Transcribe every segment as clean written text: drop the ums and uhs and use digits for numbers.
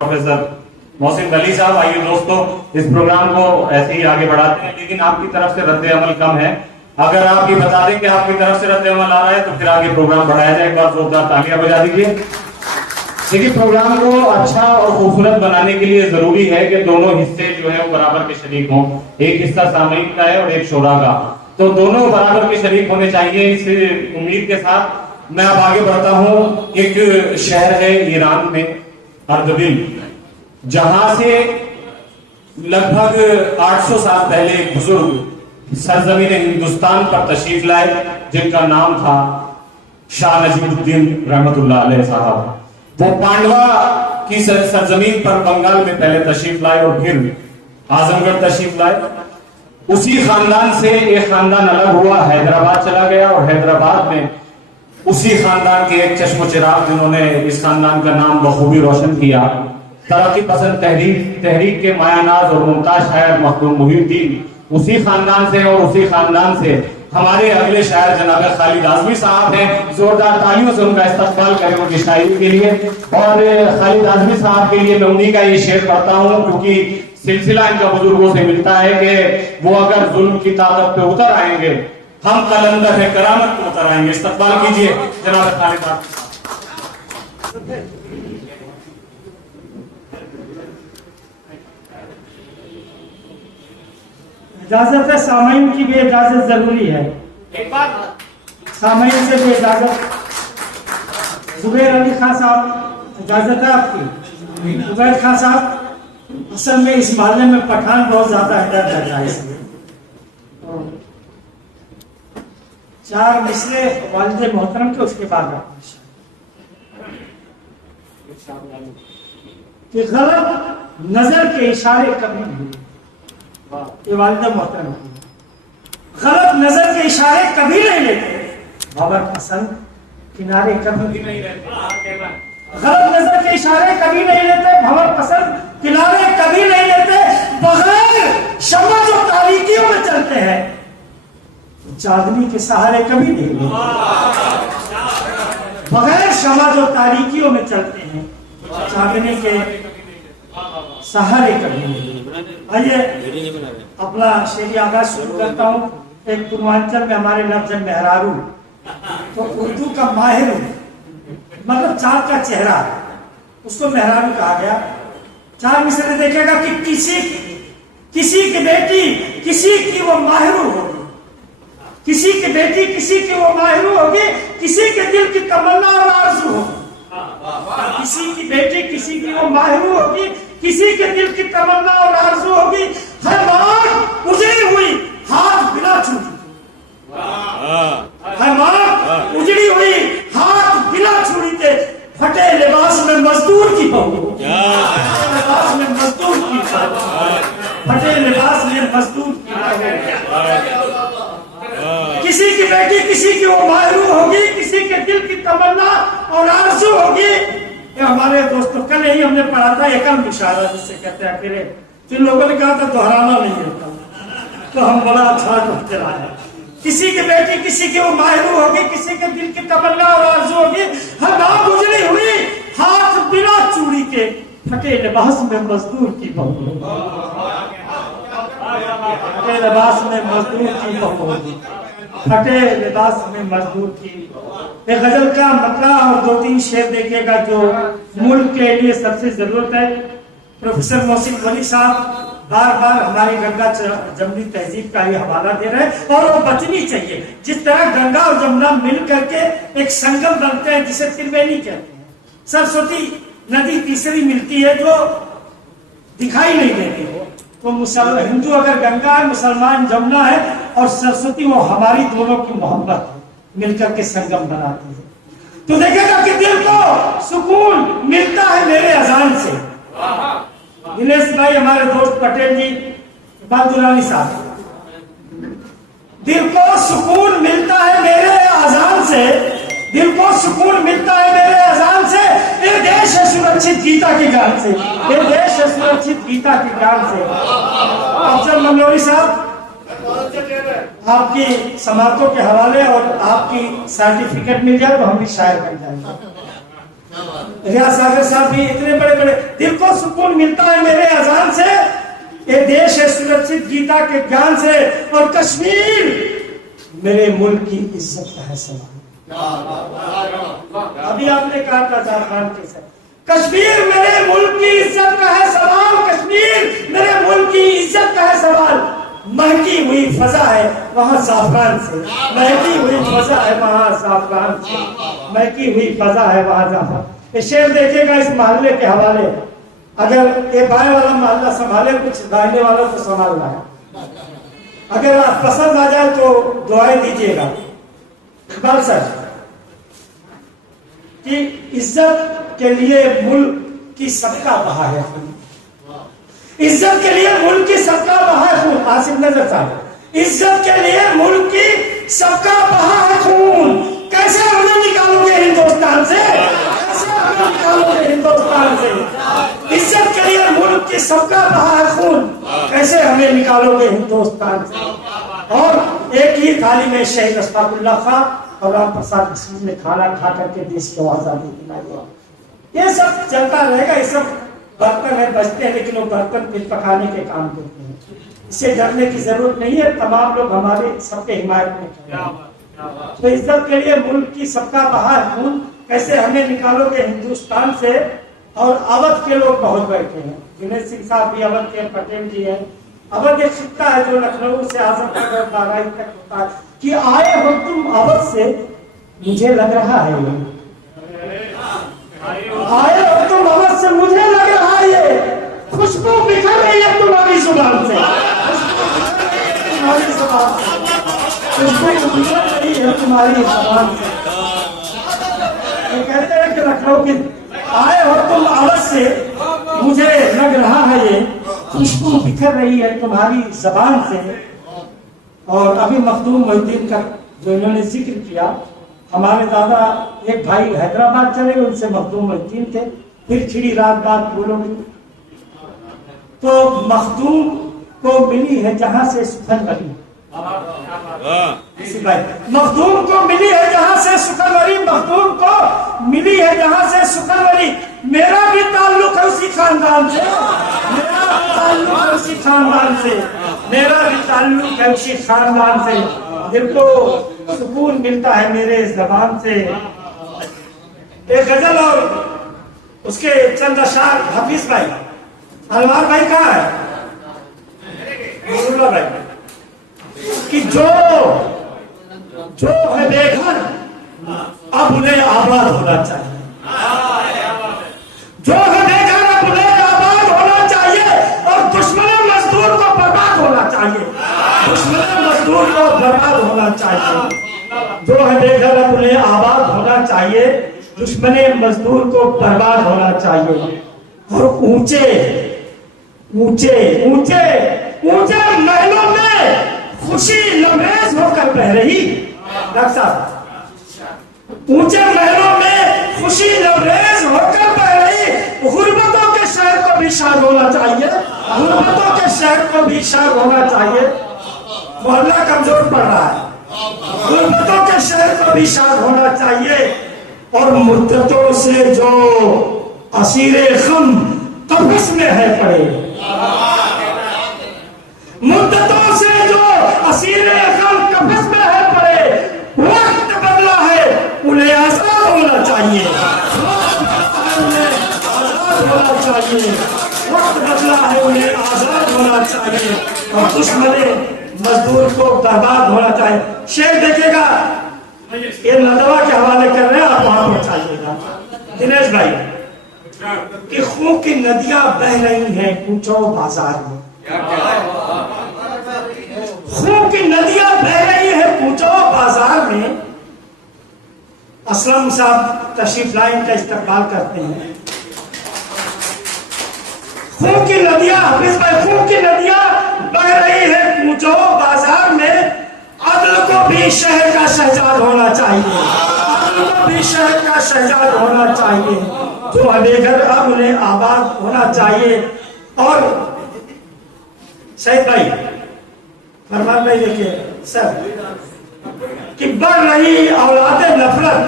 Professor Mohsin Wali साहब। आइए दोस्तों, इस प्रोग्राम को ऐसे ही आगे बढ़ाते हैं, लेकिन आपकी तरफ से रद्द अमल कम है। अगर आप ये बता दें कि आपकी तरफ से रद्द अमल आ रहा है तो फिर आगे प्रोग्राम बढ़ाया जाए। एक बार जोरदार तालियां बजा दीजिए। देखिए, प्रोग्राम को अच्छा और खूबसूरत बनाने के लिए जरूरी है कि दोनों हिस्से जो है वो बराबर के शरीक हों। एक हिस्सा सामईन का है और एक शोरा का, तो दोनों बराबर के शरीक होने चाहिए। इस उम्मीद के साथ मैं अब आगे बढ़ता हूं। एक शहर है ईरान में, अर्दबिल, जहां से लगभग 800 साल पहले एक बुजुर्ग सरजमीन हिंदुस्तान पर तशरीफ लाए, जिनका नाम था शाह नजीमुद्दीन रहमतुल्लाह अलैह साहब। वो पांडवा की सरजमीन पर बंगाल में पहले तशरीफ लाए और फिर आजमगढ़ तशरीफ लाए। उसी खानदान से एक खानदान अलग हुआ, हैदराबाद चला गया, और हैदराबाद में उसी खानदान के एक चश्मो चिराग जिन्होंने इस खानदान का नाम बखूबी रोशन किया, तरक्की पसंद तहरीक के मायानाज और मुमताज शायर मखदूम मुहीउद्दीन, उसी खानदान से और उसी खानदान से हमारे अगले शायर जनाब खालिद आजमी साहब हैं। जोरदार तालियों से उनका इस्तकबाल करें उनकी शायरी के लिए। और खालिद आजमी साहब के लिए मैं उन्हीं का ये शेर पढ़ता हूँ, क्योंकि सिलसिला इनका बुजुर्गों से मिलता है कि वो अगर जुल्म की ताकत पे उतर आएंगे, हम कलंदर है करामत पे उतर आएंगे। इस्तकबाल कीजिए जनाब खालिद आजमी साहब। इजाजत है, सामाइन की भी इजाजत जरूरी है। एक बार सामाइन से भी इजाजत। जुबैर अली खान साहब, इजाजत है आपकी। जुबैर खान साहब, असल में इस मामले में पठान बहुत ज्यादा हिदायत कर रहा है, इसलिए 4 मिसरे वालिद मोहतरम के, उसके बाद कि गलत नजर के इशारे कभी नहीं, ये वालिदा मोहतरम, गलत नजर के इशारे कभी नहीं लेते, बाबर पसंद किनारे कभी नहीं रहते। गलत नजर के इशारे कभी नहीं लेते, बाबर पसंद किनारे कभी नहीं लेते। बगैर शम्मा जो तारीकियों में चलते हैं, चांदनी के सहारे कभी नहीं लेते। बगैर शम्मा जो तारीकियों में चलते हैं, चांदनी के सहारे कभी नहीं। आइए अपना शेरी आगाज शुरू करता हूँ। एक पूर्वांचल में हमारे लफ्ज मेहरारू, तो उर्दू का माहिर मतलब चाँद का चेहरा, उसको मेहरारू कहा गया। 4 मिसरे देखेगा कि किसी की बेटी किसी की वो माहिरू होगी, किसी की बेटी किसी की वो माहिरू होगी, किसी के दिल की तमन्ना और आरज़ू होगी। किसी की बेटी किसी की वो माहिरू होगी, किसी के दिल की तमन्ना और आरज़ू होगी। हर मांग उजड़ी हुई हाथ बिना छूटी, हर मांग उजड़ी हुई हाथ बिना छुरी थे। फटे लिबास में मजदूर की बहू, लिबास में मजदूर की फटे लिबास में मजदूर की बहू। किसी की बेटी किसी की वो माहरू होगी, किसी के दिल की तमन्ना और आरज़ू होगी। हमारे दोस्तों, कल यही हमने पढ़ा था एकल मुशारा, जिससे कहते हैं फिर जिन लोगों ने कहा था दोहराना नहीं होता, तो हम बड़ा अच्छा करते रहे। किसी की बेटी किसी की वो माहरू होगी, किसी के दिल की तमन्ना और आरज़ू होगी। हर बात उजड़ी हुई हाथ बिना चूड़ी के, फटे लिबास में मजदूर की बहू, फटे लिबास में मजदूर की बहू, फटे लिबास में मजदूर की। एक गजल का मतला और 2-3 शेर देखिएगा जो मुल्क के लिए सबसे जरूरत है। प्रोफेसर मोहसिन वली साहब बार बार हमारी गंगा जमुनी तहजीब का ये हवाला दे रहे हैं, और वो बचनी चाहिए। जिस तरह गंगा और जमुना मिल करके एक संगम बनते हैं, जिसे त्रिवेणी कहते हैं। सरस्वती नदी तीसरी मिलती है जो दिखाई नहीं देती। तो हिंदू अगर गंगा है, मुसलमान जमुना है, और सरस्वती वो हमारी दोनों की मोहब्बत मिलकर के संगम बनाती है। तो देखेगा कि दिल को सुकून मिलता है मेरे अजान से। दिनेश भाई, हमारे दोस्त पटेल जी, बहादुरानी साहब, दिल को सुकून मिलता है मेरे अजान से, दिल को सुकून मिलता है मेरे अजान से। ये देश है सुरक्षित गीता के ज्ञान से, ये देश है सुरक्षित गीता के ज्ञान से। अफजल मंगलोरी साहब, आपकी समातों के हवाले और आपकी सर्टिफिकेट मिल जाए तो हम भी शायर बन जाएंगे। रियाज सागर साहब भी इतने बड़े बड़े, दिल को सुकून मिलता है मेरे अजान से, ये देश है सुरक्षित गीता के ज्ञान से, और कश्मीर मेरे मुल्क की इज्जत का है सवाल। अभी आपने कहा था जाफरान के साथ, कश्मीर मेरे मुल्क की इज्जत का है सवाल, कश्मीर मेरे मुल्क की इज्जत का है सवाल। महकी हुई फजा है वहां जाफरान से, महकी हुई फजा है वहां जाफरान से, महकी हुई फजा है वहां जाफरान। ये शेर देखिएगा इस मोहल्ले के हवाले, अगर ये बाएं वाला मोहल्ला संभाले, कुछ दाहिने वालों को संभालना है। अगर आप पसंद आ जाए तो दुआएं दीजिएगा। इकबाल साहब कि इज्जत के लिए मुल्क की सबका बहा है, इज्जत के लिए मुल्क की सबका बहा है खून। आसिफ नजर साहब, इज्जत के लिए मुल्क की सबका बहा है खून, कैसे हमें निकालोगे हिंदुस्तान से, कैसे हमें निकालोगे हिंदुस्तान से। इज्जत के लिए मुल्क की सबका बहा है खून, कैसे हमें निकालोगे हिंदुस्तान से। और एक ही थाली में शहीद अशफाकुल्लाह खां और राम प्रसाद बिस्मिल ने खाना खा करके देश को आजादी दिलाई। ये सब चलता रहेगा, ये सब बर्तन है बचते हैं, लेकिन वो बर्तन फिर पकाने के काम करते हैं, इससे डरने की जरूरत नहीं है। तमाम लोग हमारे सबके हिमायत में खड़े हैं। तो इज्जत के लिए मुल्क की सबका बहा है खून, कैसे हमें निकालोगे हिंदुस्तान से। और अवध के लोग बहुत बैठे हैं, दिनेश सिंह साहब भी अवध के, पटेल जी है। अवध एक खित्ता है जो लखनऊ से आजमगढ़ और बाराई तक होता है। कि आए हो तुम अवध से, मुझे लग रहा है आए हो तुम अवध से, मुझे लग रहा है ये खुशबू बिखर रही है तुम्हारी जुबान से, तुम्हारी जुबान से खुशबू बिखर रही है तुम्हारी जुबान से। ये कहते हैं कि लखनऊ की आए हो तुम अवध से, मुझे लग रहा है ये खुशबू बिखर रही है तुम्हारी जबान से। और अभी मखदूम मोहिउद्दीन का जो इन्होंने जिक्र किया, हमारे दादा एक भाई हैदराबाद चले गए, उनसे मखदूम मोहिउद्दीन थे, फिर खिड़ी रात बात बोलोगे। तो मखदूम को मिली है जहां से सुखन वरी, मखदूम को मिली है जहां से सुखन वरी, मखदूम को मिली है जहां से सुखन वरी। मेरा भी ताल्लुक है उसी खानदान से, मेरा भी ताल्लुक है उसी खानदान से, मेरा भी ताल्लुक है उसी खानदान से। दिल को सुकून मिलता है मेरे जबान से। एक गजल और उसके चंद अशार हफीज भाई, अलवार भाई कहाँ है, नूरुल्लाह भाई, कि जो है बेघर अब उन्हें आबाद होना चाहिए, जो है बेघर अब उन्हें आबाद होना चाहिए, और दुश्मन मजदूर को बर्बाद होना चाहिए, दुश्मन मजदूर को बर्बाद होना चाहिए। जो है बेघर अब उन्हें आबाद होना चाहिए, दुश्मन मजदूर को बर्बाद होना चाहिए। और ऊंचे ऊंचे ऊंचे ऊंचे महलों में खुशी लबरेज होकर बह रही, डॉक्टर साहब, ऊंचे महलों में खुशी लबरेज होकर बह रही। गुर्बतों के शहर को भी शाद होना चाहिए, गुर्बतों के शहर को भी शाद होना चाहिए। मोहल्ला कमजोर पड़ रहा है, गुर्बतों के शहर को भी शाद होना चाहिए। और मुद्दतों से जो असीरे खम कब्ज़ में है पड़े, मुद्दतों से जो असीरे खम कब्ज़ में है पड़े, वक्त बदला है उन्हें आजाद होना चाहिए, आजाद होना चाहिए, वक्त बदला है उन्हें आजाद होना चाहिए, और दुश्मन मजदूर को बर्बाद होना चाहिए। शेर देखेगा, ये नदवा के हवाले कर रहे हैं, आप वहां पहुंचाइएगा दिनेश भाई, कि खून की नदियां बह रही हैं कूचो बाजार में, खून की नदियां बह रही है कूचो बाजार में। असलम साहब तशरीफ लाइन का इस्तेमाल करते हैं। खून की नदियां, हाफिज भाई, खून की नदियां बह रही है कूचो बाजार में। अदल को भी शहर का शहजाद होना चाहिए, अदल को भी शहर का शहजाद होना चाहिए। जो बेघर अब उन्हें आबाद होना चाहिए। और शहीद भाई, फरमान भाई देखिए सर, कि बढ़ रही औलादे नफरत,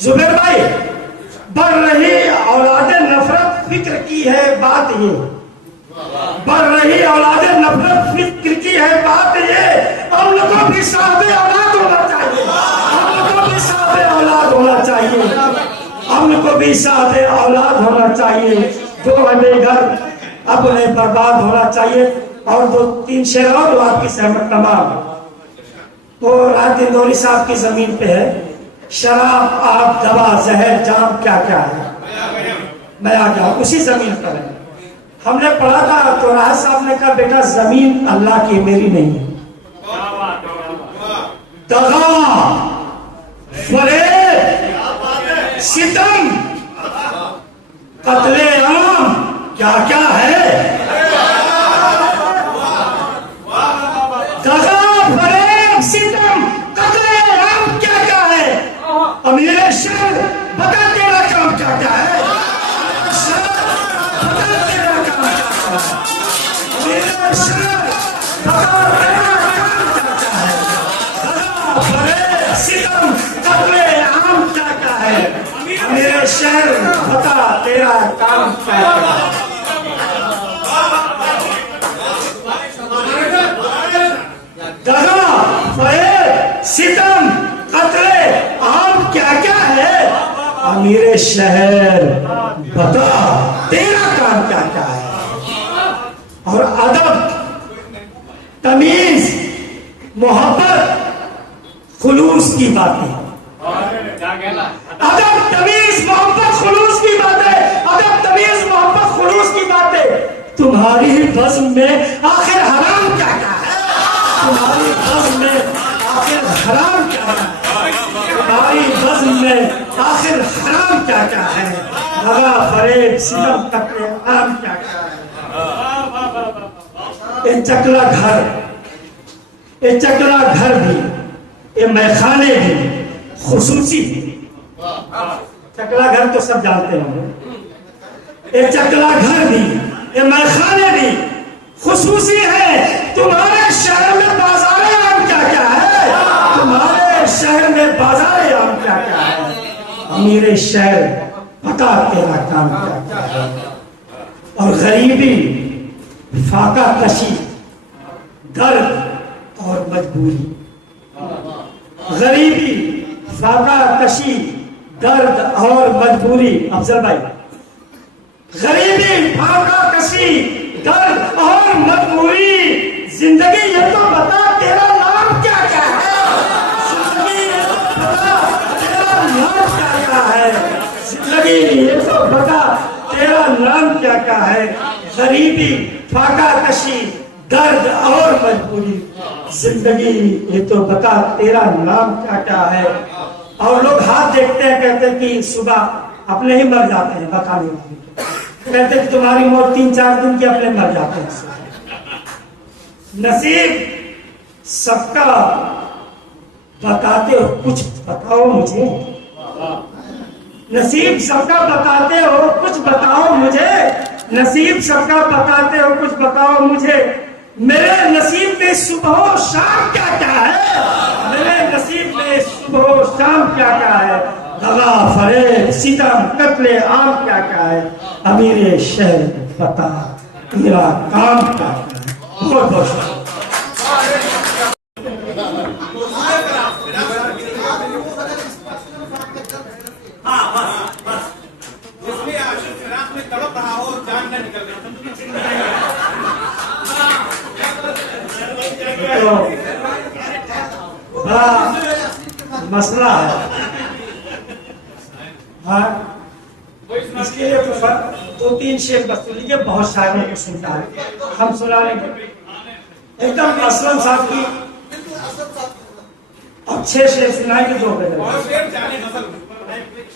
जुबेर भाई बढ़ रही औलादे नफरत फिक्र की है बात ये, बढ़ रही औलादे नफरत फिक्र की है बात ये। हम लोग को भी साहबे औलाद होना चाहिए, हम लोग को भी साहबे औलाद होना चाहिए, हम लोग को भी साहबे औलाद होना चाहिए। जो हमें घर अपने बर्बाद होना चाहिए। और 2-3 शेर और आपकी सहमत तमाम। तो रात इंदौरी साहब की जमीन पे है, शराब आग दवा जहर जाम क्या क्या है, मैं आ गया उसी जमीन पर है। हमने पढ़ा था तो राज साहब ने कहा बेटा जमीन अल्लाह की मेरी नहीं है। दगा फरेब सितम कत्ले आम क्या क्या है, दगा फरेब सितम कत्ले आम क्या क्या है। अमीर शहर बता तेरा काम क्या क्या है, बता तेरा काम क्या क्या है, अमीर शहर बता तेरा काम क्या क्या है। दगा फरेब सितम कत्ले आम क्या क्या है, अमीर शहर बता तेरा काम क्या क्या है। दगा फरेब सितम कत्ले आम क्या क्या है, अमीर शहर बता तेरा काम क्या क्या है। और अदब तमीज मोहब्बत खुलूस की बातें, अदब तमीज मोहब्बत खुलूस की बातें, अदब तमीज मोहब्बत खुलूस की बातें। तुम्हारी बज़्म में आखिर हराम क्या क्या है, तुम्हारी बज़्म में आखिर हराम क्या है, तुम्हारी बज़्म में आखिर हराम क्या क्या है। दगा फरेब सितम कत्ले आम क्या क्या है। ये चकला घर, ये चकला घर भी, ये मैखाने भी खुसूसी, चकला घर तो सब जानते होंगे। ये चकला घर भी, ये मैखाने भी खुसूसी है। तुम्हारे शहर में बाजारे आम क्या क्या है, तुम्हारे शहर में बाजारे आम क्या क्या है। अमीर शहर पता तेरा काम क्या क्या है। और गरीबी फाका कशी दर्द और मजबूरी, गरीबी फाका कशी दर्द और मजबूरी। अफजल भाई, गरीबी फाका कशी दर्द और मजबूरी, जिंदगी ये तो बता तेरा नाम क्या क्या है, जिंदगी ये तो बता तेरा नाम क्या क्या है, जिंदगी ये तो बता तेरा नाम क्या क्या है। गरीबी फाका कशी दर्द और मजबूरी, जिंदगी ये तो बता तेरा नाम क्या क्या है। और लोग हाथ देखते हैं, कहते हैं कि सुबह अपने ही मर जाते हैं, बताने वाले कहते हैं कि तुम्हारी मौत 3-4 दिन के अपने मर जाते हैं। नसीब सबका बताते हो, कुछ बताओ मुझे, नसीब सबका बताते हो कुछ बताओ मुझे, नसीब सबका बताते हो कुछ बताओ मुझे। मेरे नसीब में सुबह शाम क्या क्या है, मेरे नसीब में सुबह शाम क्या क्या है। दगा फरेब सितम कत्ले आम क्या क्या है, अमीर शहर बता तेरा काम क्या क्या है। बहुत बहुत शुक्रिया। तो बड़ा मसला है, हाँ इसके लिए तो 2-3 शेर बस सुन लीजिए, बहुत शायरों को सुनता है, हम सुना लेंगे। एकदम असलम साहब की अब 6 शेर सुनाएंगे, 2 गजल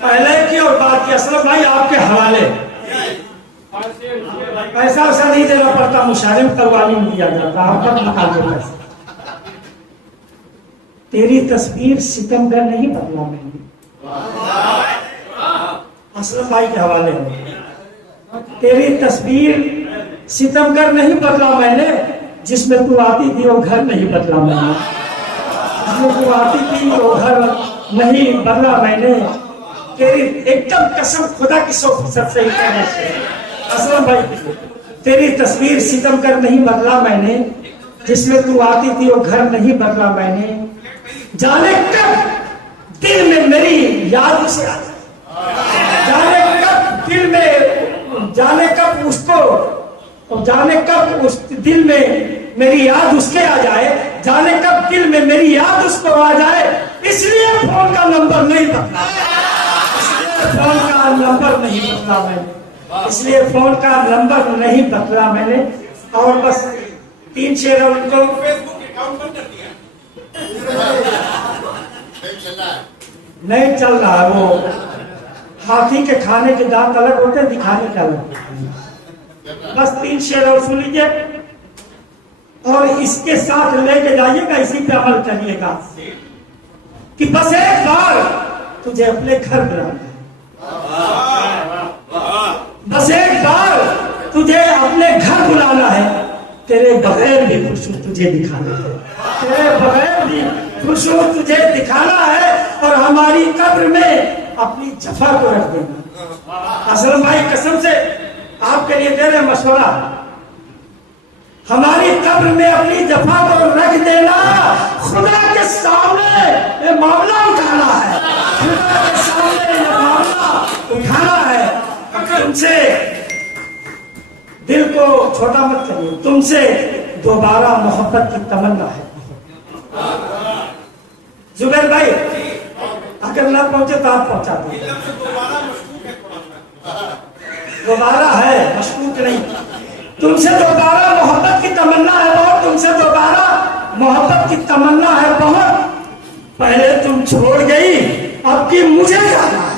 पहले की और बात की। असलम भाई आपके हवाले, पैसा वैसा नहीं देना पड़ता, मुशारिम करवानी में दिया जाता, आप तक निकाल पैसा। तेरी तस्वीर सितमगर नहीं बदला मैंने, असलम भाई के हवाले हो। तेरी तस्वीर सितमगर नहीं बदला मैंने, जिसमें तू आती थी वो घर नहीं बदला मैंने, जिसमें तू आती थी वो घर नहीं बदला मैंने। तेरी एकदम कसम खुदा की 100% सही कहने से असलम भाई, तेरी तस्वीर सितम कर नहीं बदला मैंने, जिसमें तू आती थी वो घर नहीं बदला मैंने। जाने कब दिल में मेरी याद उसे आ जाए, जाने कब दिल में, जाने कब उसको, जाने कब उस दिल में मेरी याद उसके आ जाए, जाने कब दिल में मेरी याद उसको आ जाए। इसलिए फोन का नंबर नहीं बदला, इसलिए फोन का नंबर नहीं बदला मैंने, इसलिए फोन का नंबर नहीं बदला मैंने। और बस 3 शेर और उनको नहीं चल रहा है। वो हाथी के खाने के दांत अलग होते हैं, दिखाने के अलग। बस 3 शेर और सुन लीजिए और इसके साथ लेके जाइएगा, इसी पे अमल करिएगा कि बस एक बार तुझे अपने घर बुलाना है, बस एक बार तुझे अपने घर बुलाना है, तेरे बगैर भी खुशबू तुझे दिखाना है, तेरे बगैर भी खुशबू तुझे दिखाना है और हमारी कब्र में अपनी जफा को रख देना। असलम भाई कसम से आपके लिए दे रहे मशवरा, हमारी कब्र में अपनी जफा को रख देना, खुदा के सामने ये मामला उठाना है, खुदा के सामने ये मामला उठाना है। तुमसे दिल को छोटा मत करिए, तुमसे दोबारा मोहब्बत की तमन्ना है। जुबैर भाई अगर ना पहुंचे तो आप पहुंचा दो, दोबारा है मशकूक नहीं, तुमसे दोबारा मोहब्बत की तमन्ना है बहुत, तुमसे दोबारा मोहब्बत की तमन्ना है बहुत। पहले तुम छोड़ गई, अब की मुझे जाना है।